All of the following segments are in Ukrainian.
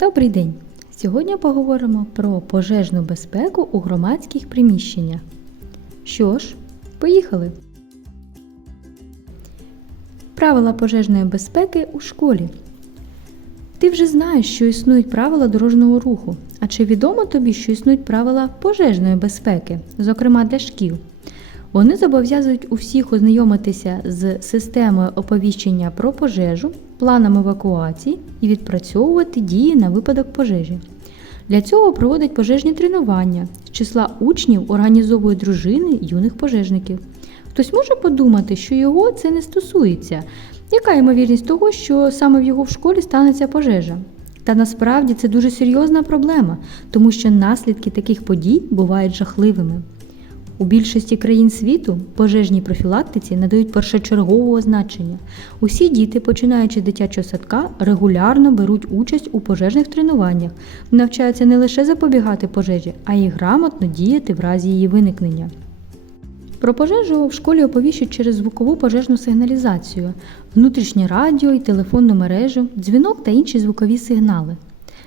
Добрий день! Сьогодні поговоримо про пожежну безпеку у громадських приміщеннях. Що ж, поїхали! Правила пожежної безпеки у школі. Ти вже знаєш, що існують правила дорожнього руху. А чи відомо тобі, що існують правила пожежної безпеки, зокрема для шкіл? Вони зобов'язують усіх ознайомитися з системою оповіщення про пожежу, планом евакуації і відпрацьовувати дії на випадок пожежі. Для цього проводять пожежні тренування. З числа учнів організовують дружини юних пожежників. Хтось може подумати, що його це не стосується. Яка ймовірність того, що саме в його в школі станеться пожежа? Та насправді це дуже серйозна проблема, тому що наслідки таких подій бувають жахливими. У більшості країн світу пожежній профілактиці надають першочергового значення. Усі діти, починаючи з дитячого садка, регулярно беруть участь у пожежних тренуваннях, навчаються не лише запобігати пожежі, а й грамотно діяти в разі її виникнення. Про пожежу в школі оповіщують через звукову пожежну сигналізацію, внутрішнє радіо і телефонну мережу, дзвінок та інші звукові сигнали.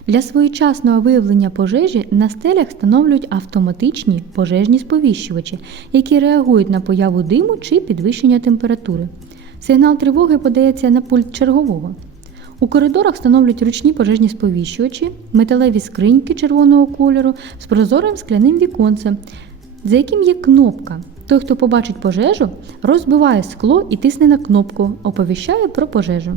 Для своєчасного виявлення пожежі на стелях встановлюють автоматичні пожежні сповіщувачі, які реагують на появу диму чи підвищення температури. Сигнал тривоги подається на пульт чергового. У коридорах встановлюють ручні пожежні сповіщувачі, металеві скриньки червоного кольору з прозорим скляним віконцем, за яким є кнопка. Той, хто побачить пожежу, розбиває скло і тисне на кнопку, оповіщає про пожежу.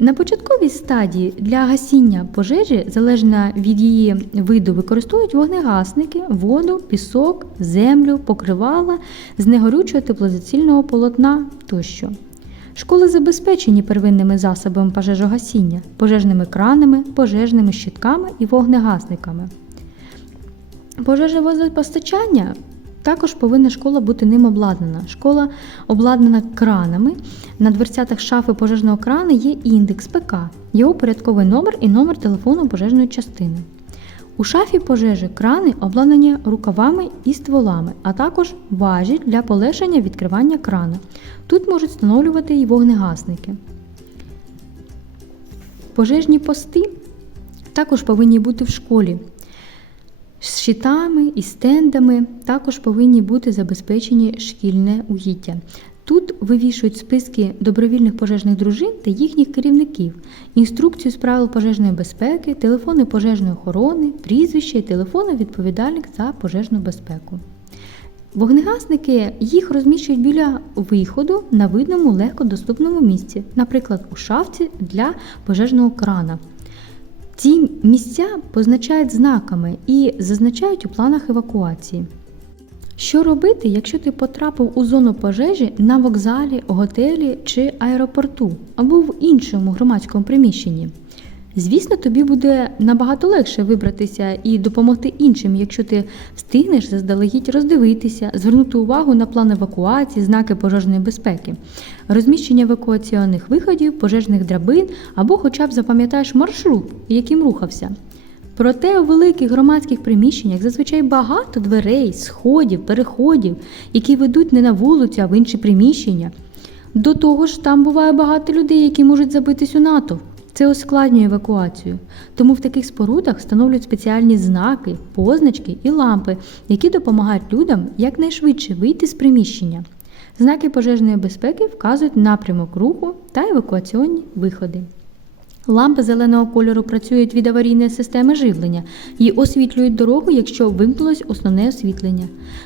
На початковій стадії для гасіння пожежі, залежно від її виду, використовують вогнегасники, воду, пісок, землю, покривала з негорючого теплозацільного полотна тощо. Школи забезпечені первинними засобами пожежогасіння, пожежними кранами, пожежними щитками і вогнегасниками. Пожежевозопостачання також повинна школа бути ним обладнана. Школа обладнана кранами. На дверцятах шафи пожежного крана є індекс ПК, його порядковий номер і номер телефону пожежної частини. У шафі пожежі крани обладнані рукавами і стволами, а також важіль для полегшення відкривання крана. Тут можуть встановлювати і вогнегасники. Пожежні пости також повинні бути в школі. З щитами і стендами також повинні бути забезпечені шкільне угіддя. Тут вивішують списки добровільних пожежних дружин та їхніх керівників, інструкцію з правил пожежної безпеки, телефони пожежної охорони, прізвища і телефони відповідальних за пожежну безпеку. Вогнегасники їх розміщують біля виходу на видному легкодоступному місці, наприклад, у шафці для пожежного крана. Ці місця позначають знаками і зазначають у планах евакуації. Що робити, якщо ти потрапив у зону пожежі на вокзалі, готелі чи аеропорту або в іншому громадському приміщенні? Звісно, тобі буде набагато легше вибратися і допомогти іншим, якщо ти встигнеш заздалегідь роздивитися, звернути увагу на план евакуації, знаки пожежної безпеки, розміщення евакуаційних виходів, пожежних драбин або хоча б запам'ятаєш маршрут, яким рухався. Проте у великих громадських приміщеннях зазвичай багато дверей, сходів, переходів, які ведуть не на вулицю, а в інші приміщення. До того ж, там буває багато людей, які можуть забитись у натовп. Це ускладнює евакуацію. Тому в таких спорудах встановлюють спеціальні знаки, позначки і лампи, які допомагають людям якнайшвидше вийти з приміщення. Знаки пожежної безпеки вказують напрямок руху та евакуаційні виходи. Лампи зеленого кольору працюють від аварійної системи живлення і освітлюють дорогу, якщо вимкнулось основне освітлення.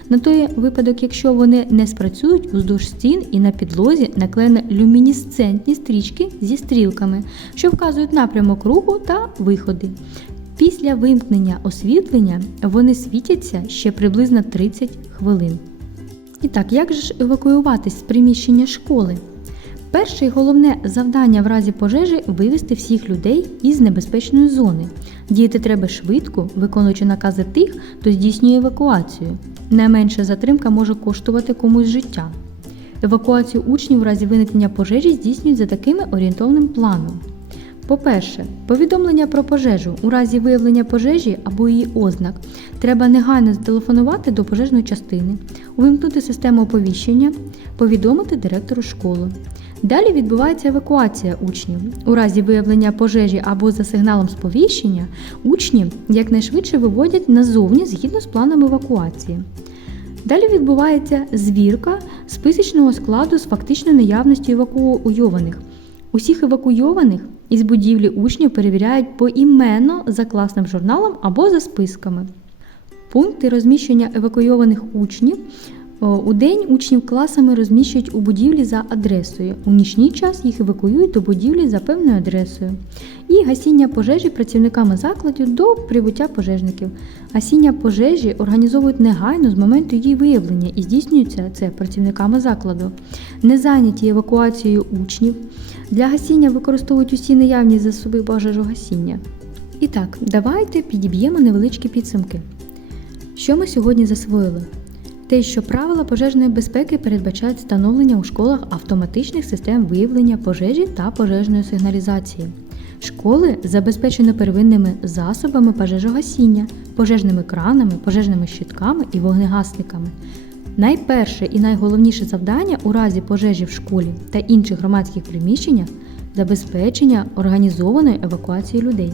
На той випадок, якщо вони не спрацюють, уздовж стін і на підлозі наклеєні люмінесцентні стрічки зі стрілками, що вказують напрямок руху та виходи. Після вимкнення освітлення вони світяться ще приблизно 30 хвилин. І так, як же ж евакуюватись з приміщення школи? Перше і головне завдання в разі пожежі вивести всіх людей із небезпечної зони. Діяти треба швидко, виконуючи накази тих, хто здійснює евакуацію. Найменша затримка може коштувати комусь життя. Евакуацію учнів в разі виникнення пожежі здійснюють за такими орієнтовним планом. По-перше, повідомлення про пожежу у разі виявлення пожежі або її ознак треба негайно зателефонувати до пожежної частини, увімкнути систему оповіщення, повідомити директору школи. Далі відбувається евакуація учнів. У разі виявлення пожежі або за сигналом сповіщення учні якнайшвидше виводять назовні згідно з планом евакуації. Далі відбувається звірка списочного складу з фактичною наявністю евакуйованих. Усіх евакуйованих із будівлі учнів перевіряють поіменно за класним журналом або за списками. Пункти розміщення евакуйованих учнів. У день учнів класами розміщують у будівлі за адресою. У нічний час їх евакуюють до будівлі за певною адресою. І гасіння пожежі працівниками закладів до прибуття пожежників. Гасіння пожежі організовують негайно з моменту її виявлення і здійснюється це працівниками закладу. Не зайняті евакуацією учнів. Для гасіння використовують усі наявні засоби пожежогасіння. І так, давайте підіб'ємо невеличкі підсумки. Що ми сьогодні засвоїли? Те, що правила пожежної безпеки передбачають встановлення у школах автоматичних систем виявлення пожежі та пожежної сигналізації. Школи забезпечено первинними засобами пожежогасіння, пожежними кранами, пожежними щитками і вогнегасниками. Найперше і найголовніше завдання у разі пожежі в школі та інших громадських приміщеннях забезпечення організованої евакуації людей.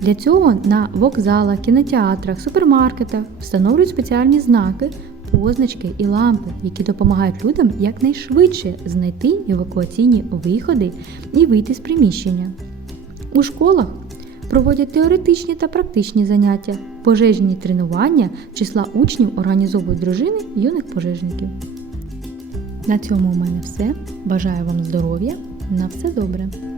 Для цього на вокзалах, кінотеатрах, супермаркетах встановлюють спеціальні знаки, позначки і лампи, які допомагають людям якнайшвидше знайти евакуаційні виходи і вийти з приміщення. У школах проводять теоретичні та практичні заняття, пожежні тренування числа учнів організовують дружини юних пожежників. На цьому у мене все. Бажаю вам здоров'я. На все добре!